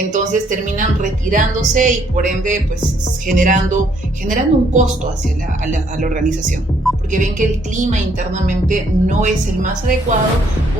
Entonces terminan retirándose y por ende pues generando un costo hacia la organización, porque ven que el clima internamente no es el más adecuado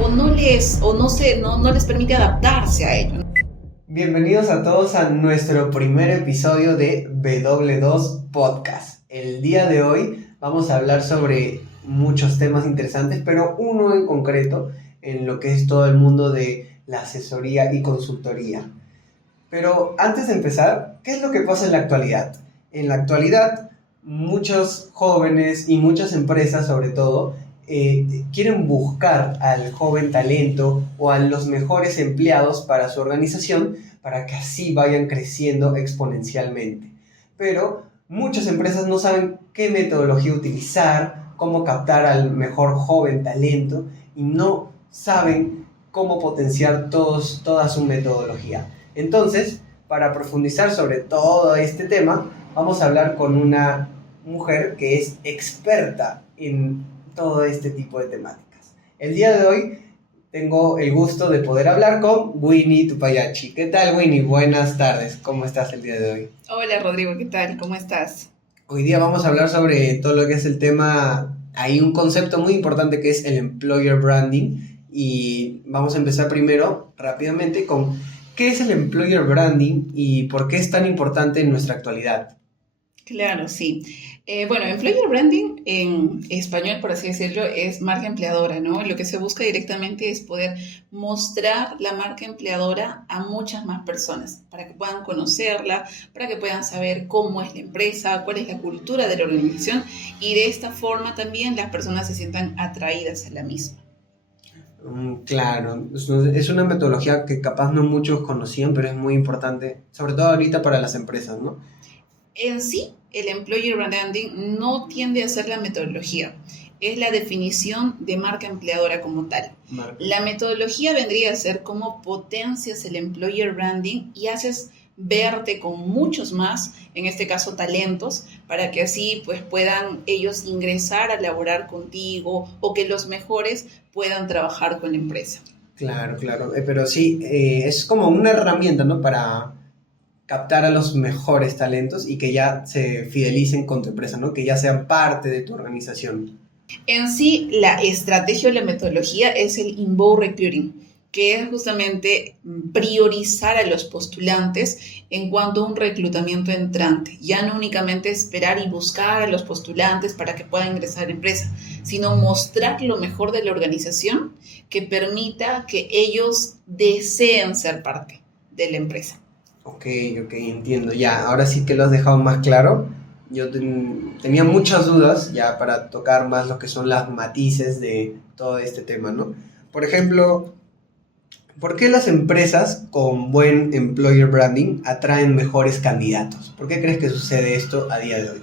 o no les permite adaptarse a ello. Bienvenidos a todos a nuestro primer episodio de W2 Podcast. El día de hoy vamos a hablar sobre muchos temas interesantes, pero uno en concreto en lo que es todo el mundo de la asesoría y consultoría. Pero antes de empezar, ¿qué es lo que pasa en la actualidad? En la actualidad, muchos jóvenes y muchas empresas, sobre todo, quieren buscar al joven talento o a los mejores empleados para su organización para que así vayan creciendo exponencialmente. Pero muchas empresas no saben qué metodología utilizar, cómo captar al mejor joven talento y no saben cómo potenciar toda su metodología. Entonces, para profundizar sobre todo este tema, vamos a hablar con una mujer que es experta en todo este tipo de temáticas. El día de hoy tengo el gusto de poder hablar con Winnie Tupayachi. ¿Qué tal, Winnie? Buenas tardes. ¿Cómo estás el día de hoy? Hola, Rodrigo, ¿qué tal? ¿Cómo estás? Hoy día vamos a hablar sobre todo lo que es el tema. Hay un concepto muy importante que es el employer branding y vamos a empezar primero rápidamente con ¿qué es el employer branding y por qué es tan importante en nuestra actualidad? Claro, sí. Employer branding en español, por así decirlo, es marca empleadora, ¿no? Lo que se busca directamente es poder mostrar la marca empleadora a muchas más personas, para que puedan conocerla, para que puedan saber cómo es la empresa, cuál es la cultura de la organización y de esta forma también las personas se sientan atraídas a la misma. Claro, es una metodología que capaz no muchos conocían, pero es muy importante, sobre todo ahorita para las empresas, ¿no? En sí, el employer branding no tiende a ser la metodología, es la definición de marca empleadora como tal. La metodología vendría a ser cómo potencias el employer branding y haces verte con muchos más, en este caso talentos, para que así pues puedan ellos ingresar a laborar contigo o que los mejores puedan trabajar con la empresa. Claro, pero sí, es como una herramienta, ¿no? Para captar a los mejores talentos y que ya se fidelicen con tu empresa, ¿no? Que ya sean parte de tu organización. En sí, la estrategia o la metodología es el inbound recruiting, que es justamente priorizar a los postulantes en cuanto a un reclutamiento entrante. Ya no únicamente esperar y buscar a los postulantes para que puedan ingresar a la empresa, sino mostrar lo mejor de la organización que permita que ellos deseen ser parte de la empresa. Ok, entiendo. Ya, ahora sí que lo has dejado más claro. Yo tenía muchas dudas ya para tocar más lo que son las matices de todo este tema, ¿no? Por ejemplo, ¿por qué las empresas con buen employer branding atraen mejores candidatos? ¿Por qué crees que sucede esto a día de hoy?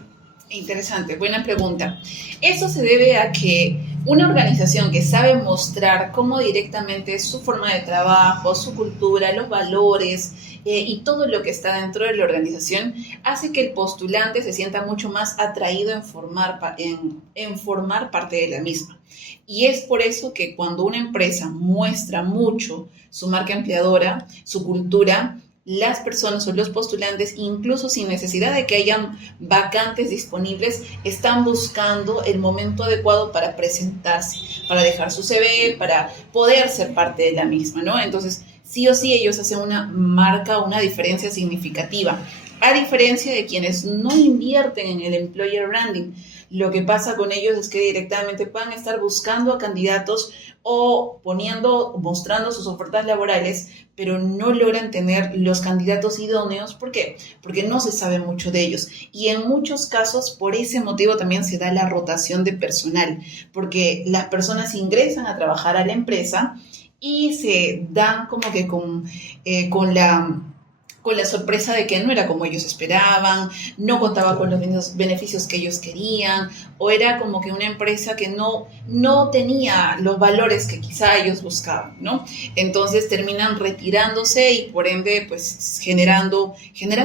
Interesante, buena pregunta. Eso se debe a que una organización que sabe mostrar cómo directamente su forma de trabajo, su cultura, los valores y todo lo que está dentro de la organización hace que el postulante se sienta mucho más atraído en formar parte de la misma. Y es por eso que cuando una empresa muestra mucho su marca empleadora, su cultura, las personas o los postulantes, incluso sin necesidad de que hayan vacantes disponibles, están buscando el momento adecuado para presentarse, para dejar su CV, para poder ser parte de la misma, ¿no? Entonces, sí o sí, ellos hacen una marca, una diferencia significativa, a diferencia de quienes no invierten en el employer branding. Lo que pasa con ellos es que directamente pueden estar buscando a candidatos o mostrando sus ofertas laborales, pero no logran tener los candidatos idóneos. ¿Por qué? Porque no se sabe mucho de ellos. Y en muchos casos, por ese motivo también se da la rotación de personal, porque las personas ingresan a trabajar a la empresa y se dan como que con la sorpresa de que no era como ellos esperaban, no contaba con los beneficios que ellos querían, o era como que una empresa que no tenía los valores que quizá ellos buscaban, ¿no? Entonces terminan retirándose y por ende pues generando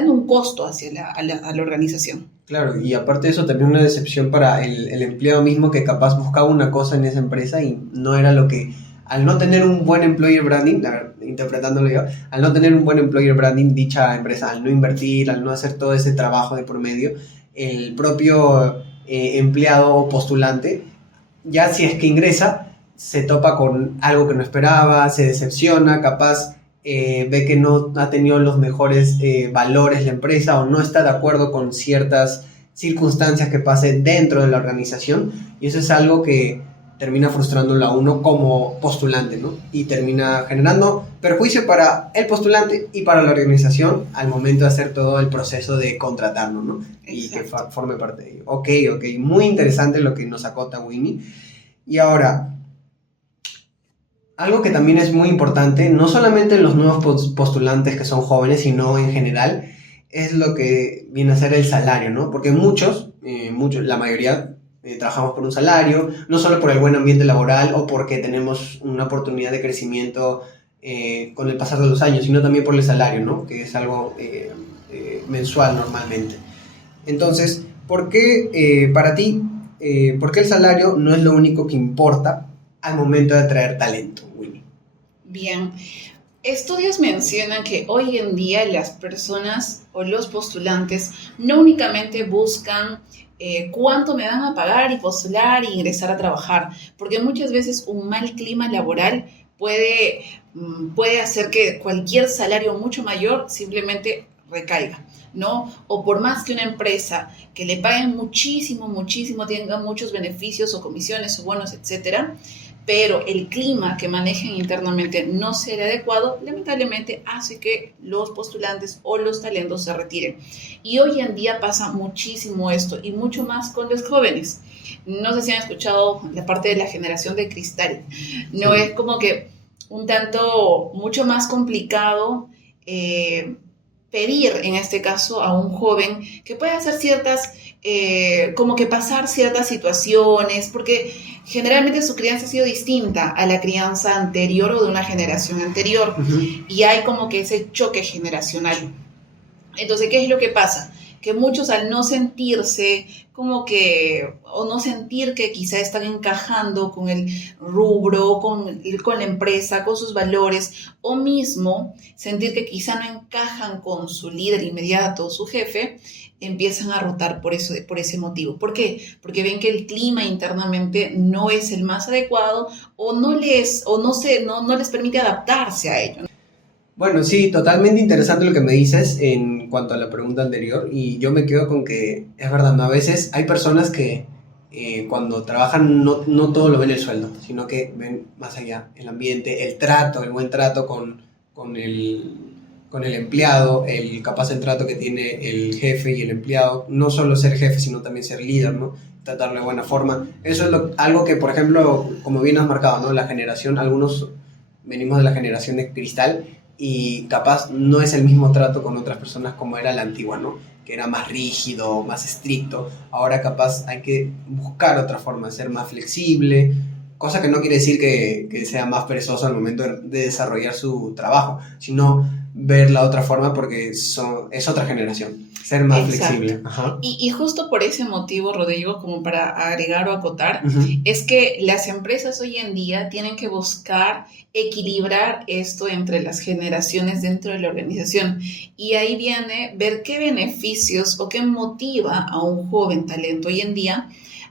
un costo hacia la organización. Claro, y aparte de eso también una decepción para el empleado mismo que capaz buscaba una cosa en esa empresa y no era lo que al no tener un buen employer branding, interpretándolo yo, al no tener un buen employer branding, dicha empresa, al no invertir, al no hacer todo ese trabajo de por medio, el propio empleado o postulante, ya si es que ingresa, se topa con algo que no esperaba, se decepciona, capaz ve que no ha tenido los mejores valores la empresa o no está de acuerdo con ciertas circunstancias que pasen dentro de la organización, y eso es algo que termina frustrándolo a uno como postulante, ¿no? Y termina generando perjuicio para el postulante y para la organización al momento de hacer todo el proceso de contratarlo, ¿no? Y que forme parte de ello. Ok, muy interesante lo que nos acota Winnie. Y ahora, algo que también es muy importante, no solamente en los nuevos postulantes que son jóvenes, sino en general, es lo que viene a ser el salario, ¿no? Porque muchos, la mayoría, trabajamos por un salario, no solo por el buen ambiente laboral o porque tenemos una oportunidad de crecimiento con el pasar de los años, sino también por el salario, ¿no? Que es algo mensual normalmente. Entonces, ¿por qué para ti, por qué el salario no es lo único que importa al momento de atraer talento, Winnie? Bien, estudios mencionan que hoy en día las personas o los postulantes no únicamente buscan cuánto me van a pagar y postular e ingresar a trabajar, porque muchas veces un mal clima laboral puede hacer que cualquier salario mucho mayor simplemente recaiga, ¿no? O por más que una empresa que le paguen muchísimo, tenga muchos beneficios o comisiones o bonos, etcétera, pero el clima que manejen internamente no sea el adecuado, lamentablemente hace que los postulantes o los talentos se retiren. Y hoy en día pasa muchísimo esto, y mucho más con los jóvenes. No sé si han escuchado la parte de la generación de cristal. No, sí. Es como que un tanto mucho más complicado pedir, en este caso, a un joven que pueda hacer ciertas, como que pasar ciertas situaciones, porque generalmente su crianza ha sido distinta a la crianza anterior o de una generación anterior, y hay como que ese choque generacional. Entonces, ¿qué es lo que pasa? Que muchos, al no sentirse como que, o no sentir que quizá están encajando con el rubro, con la empresa, con sus valores, o mismo sentir que quizá no encajan con su líder inmediato, su jefe, empiezan a rotar por ese motivo. ¿Por qué? Porque ven que el clima internamente no es el más adecuado, o no les permite adaptarse a ello. Bueno, sí, totalmente interesante lo que me dices en cuanto a la pregunta anterior, y yo me quedo con que es verdad, ¿no? A veces hay personas que cuando trabajan no todo lo ven el sueldo, sino que ven más allá el ambiente, el trato, el buen trato con el empleado, capaz el trato que tiene el jefe y el empleado, no solo ser jefe, sino también ser líder, ¿no? Tratarlo de buena forma. Eso es algo que, por ejemplo, como bien has marcado, ¿no? La generación, algunos venimos de la generación de cristal, y capaz no es el mismo trato con otras personas como era la antigua, ¿no? Que era más rígido, más estricto. Ahora capaz hay que buscar otra forma de ser más flexible, cosa que no quiere decir que sea más perezoso al momento de desarrollar su trabajo, sino ver la otra forma porque es otra generación, ser más flexible. Ajá. Y justo por ese motivo, Rodrigo, como para agregar o acotar, Uh-huh. es que las empresas hoy en día tienen que buscar equilibrar esto entre las generaciones dentro de la organización. Y ahí viene ver qué beneficios o qué motiva a un joven talento hoy en día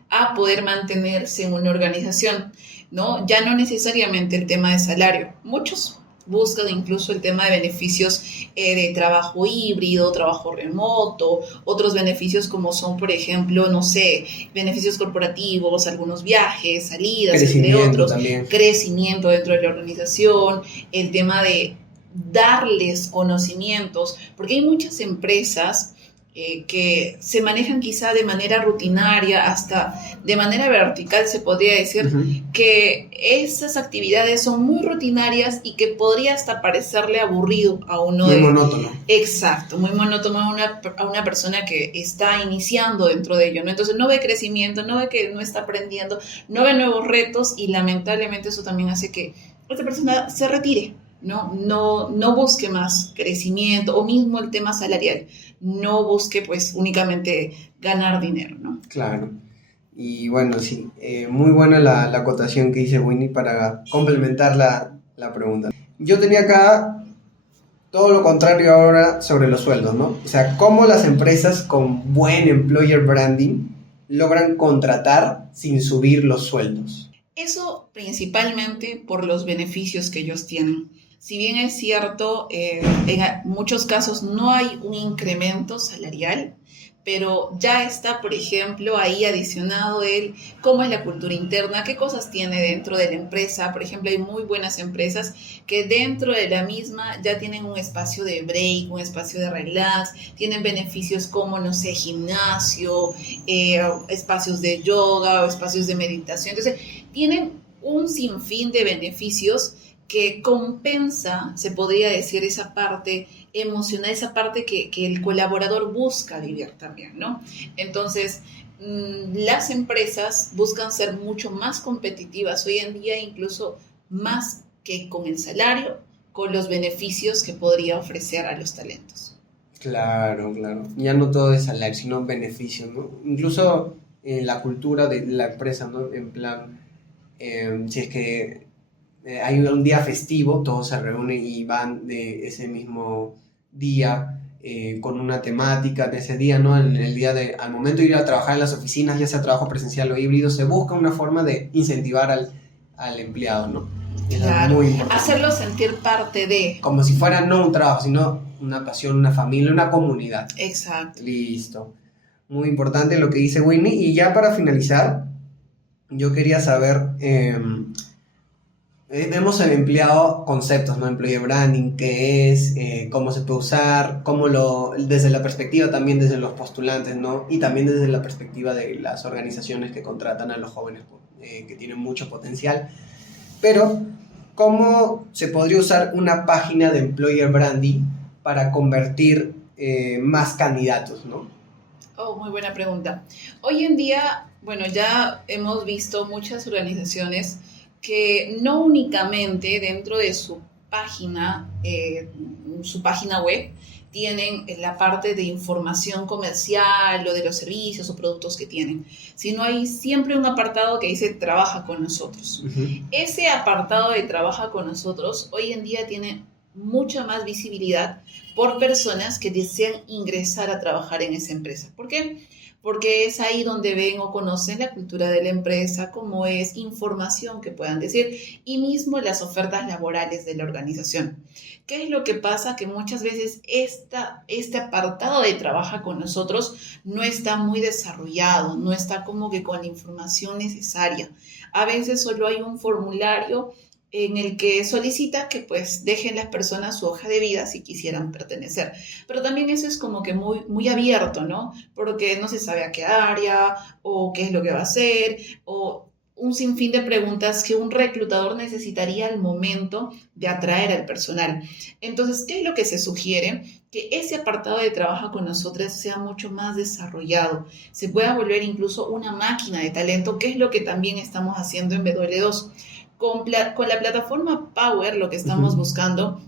a poder mantenerse en una organización, ¿no? Ya no necesariamente el tema de salario. Muchos buscan incluso el tema de beneficios de trabajo híbrido, trabajo remoto, otros beneficios como son, por ejemplo, no sé, beneficios corporativos, algunos viajes, salidas, entre otros, también. Crecimiento dentro de la organización, el tema de darles conocimientos, porque hay muchas empresas que se manejan quizá de manera rutinaria, hasta de manera vertical se podría decir, uh-huh, que esas actividades son muy rutinarias y que podría hasta parecerle aburrido a uno. Muy monótono. Exacto, muy monótono a una persona que está iniciando dentro de ello, ¿no? Entonces no ve crecimiento, no ve que no está aprendiendo, no ve nuevos retos, y lamentablemente eso también hace que esta persona se retire. No busque más crecimiento, o mismo el tema salarial, no busque pues únicamente ganar dinero, ¿no? Claro. Y bueno, sí, muy buena la acotación que dice Winnie para complementar la pregunta. Yo tenía acá todo lo contrario ahora sobre los sueldos, ¿no? O sea, cómo las empresas con buen employer branding logran contratar sin subir los sueldos. Eso principalmente por los beneficios que ellos tienen. Si bien es cierto, en muchos casos no hay un incremento salarial, pero ya está, por ejemplo, ahí adicionado el cómo es la cultura interna, qué cosas tiene dentro de la empresa. Por ejemplo, hay muy buenas empresas que dentro de la misma ya tienen un espacio de break, un espacio de relax, tienen beneficios como, no sé, gimnasio, espacios de yoga o espacios de meditación. Entonces, tienen un sinfín de beneficios que compensa, se podría decir, esa parte emocional, esa parte que el colaborador busca vivir también, ¿no? Entonces, las empresas buscan ser mucho más competitivas hoy en día, incluso más que con el salario, con los beneficios que podría ofrecer a los talentos. Claro, claro. Ya no todo es salario, sino beneficio, ¿no? Incluso en la cultura de la empresa, ¿no? En plan, si es que hay un día festivo, todos se reúnen y van de ese mismo día con una temática de ese día, ¿no? En el día de, al momento de ir a trabajar en las oficinas, ya sea trabajo presencial o híbrido, se busca una forma de incentivar al empleado, ¿no? Eso Claro, es muy importante. hacerlo sentir parte de... Como si fuera no un trabajo, sino una pasión, una familia, una comunidad. Exacto. Listo. Muy importante lo que dice Winnie. Y ya para finalizar, yo quería saber... hemos empleado conceptos, ¿no? Employer branding, qué es, cómo se puede usar, desde la perspectiva también desde los postulantes, ¿no? Y también desde la perspectiva de las organizaciones que contratan a los jóvenes que tienen mucho potencial. Pero, ¿cómo se podría usar una página de employer branding para convertir más candidatos, ¿no? Oh, muy buena pregunta. Hoy en día, bueno, ya hemos visto muchas organizaciones que no únicamente dentro de su página web, tienen la parte de información comercial o de los servicios o productos que tienen, sino hay siempre un apartado que dice trabaja con nosotros. Uh-huh. Ese apartado de trabaja con nosotros hoy en día tiene mucha más visibilidad por personas que desean ingresar a trabajar en esa empresa. ¿Por qué? Porque es ahí donde ven o conocen la cultura de la empresa, cómo es, información que puedan decir y mismo las ofertas laborales de la organización. ¿Qué es lo que pasa? Que muchas veces este apartado de trabaja con nosotros no está muy desarrollado, no está como que con la información necesaria. A veces solo hay un formulario en el que solicita que pues dejen las personas su hoja de vida si quisieran pertenecer. Pero también eso es como que muy, muy abierto, ¿no? Porque no se sabe a qué área o qué es lo que va a hacer o un sinfín de preguntas que un reclutador necesitaría al momento de atraer al personal. Entonces, ¿qué es lo que se sugiere? Que ese apartado de trabajo con nosotros sea mucho más desarrollado, se pueda volver incluso una máquina de talento, que es lo que también estamos haciendo en W2. Con la plataforma Power lo que estamos buscando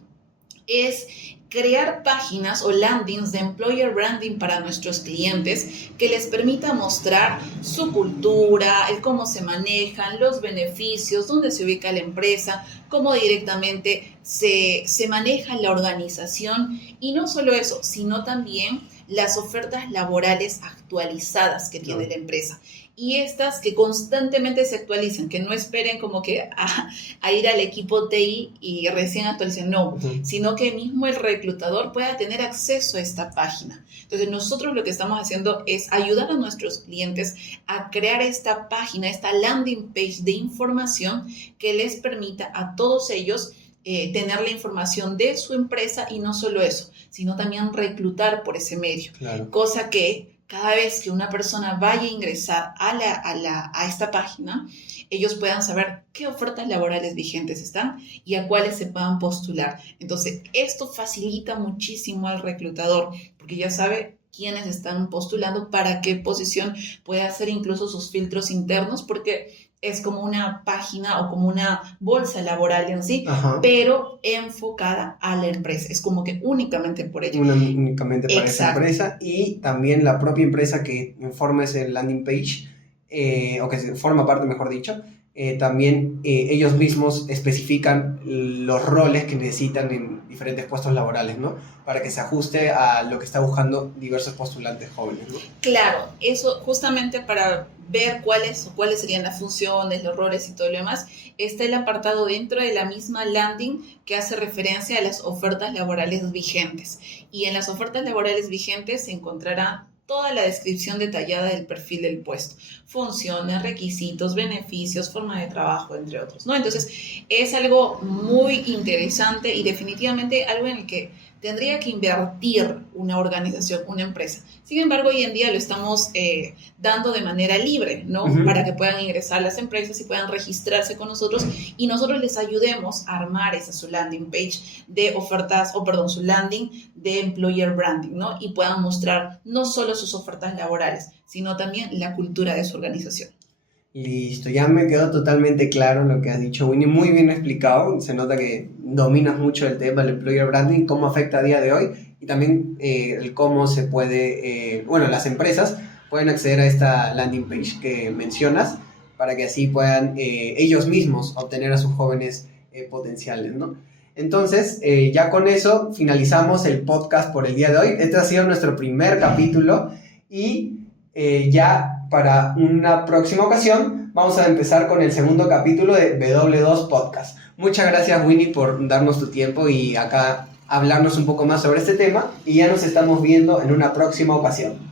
es crear páginas o landings de employer branding para nuestros clientes que les permita mostrar su cultura, el cómo se manejan, los beneficios, dónde se ubica la empresa, cómo directamente se maneja la organización y no solo eso, sino también las ofertas laborales actualizadas que tiene la empresa. Y estas que constantemente se actualizan, que no esperen como que a ir al equipo TI y recién actualizan, no, sino que mismo el reclutador pueda tener acceso a esta página. Entonces nosotros lo que estamos haciendo es ayudar a nuestros clientes a crear esta página, esta landing page de información que les permita a todos ellos tener la información de su empresa y no solo eso, sino también reclutar por ese medio. Claro. Cosa que cada vez que una persona vaya a ingresar a esta página, ellos puedan saber qué ofertas laborales vigentes están y a cuáles se puedan postular. Entonces, esto facilita muchísimo al reclutador, porque ya sabe quiénes están postulando, para qué posición, puede hacer incluso sus filtros internos, porque es como una página o como una bolsa laboral en sí, pero enfocada a la empresa. Es como que únicamente por ella. Únicamente para esa empresa, y también la propia empresa que informa ese landing page o que forma parte, mejor dicho, también ellos mismos especifican los roles que necesitan en diferentes puestos laborales, ¿no? Para que se ajuste a lo que está buscando diversos postulantes jóvenes, ¿no? Claro, eso justamente para ver cuáles serían las funciones, los roles y todo lo demás, está el apartado dentro de la misma landing que hace referencia a las ofertas laborales vigentes. Y en las ofertas laborales vigentes se encontrará toda la descripción detallada del perfil del puesto, funciones, requisitos, beneficios, forma de trabajo, entre otros, ¿no? Entonces, es algo muy interesante y definitivamente algo en el que tendría que invertir una organización, una empresa. Sin embargo, hoy en día lo estamos dando de manera libre, ¿no? Uh-huh. Para que puedan ingresar las empresas y puedan registrarse con nosotros y nosotros les ayudemos a armar esa su landing page de ofertas, su landing de employer branding, ¿no? Y puedan mostrar no solo sus ofertas laborales, sino también la cultura de su organización. Listo, ya me quedó totalmente claro lo que has dicho, Winnie, muy bien explicado, se nota que dominas mucho el tema del employer branding, cómo afecta a día de hoy y también el cómo se puede, las empresas pueden acceder a esta landing page que mencionas para que así puedan ellos mismos obtener a sus jóvenes potenciales, ¿no? Entonces, ya con eso finalizamos el podcast por el día de hoy. Este ha sido nuestro primer capítulo y ya para una próxima ocasión vamos a empezar con el segundo capítulo de W2 Podcast. Muchas gracias, Winnie, por darnos tu tiempo y acá hablarnos un poco más sobre este tema y ya nos estamos viendo en una próxima ocasión.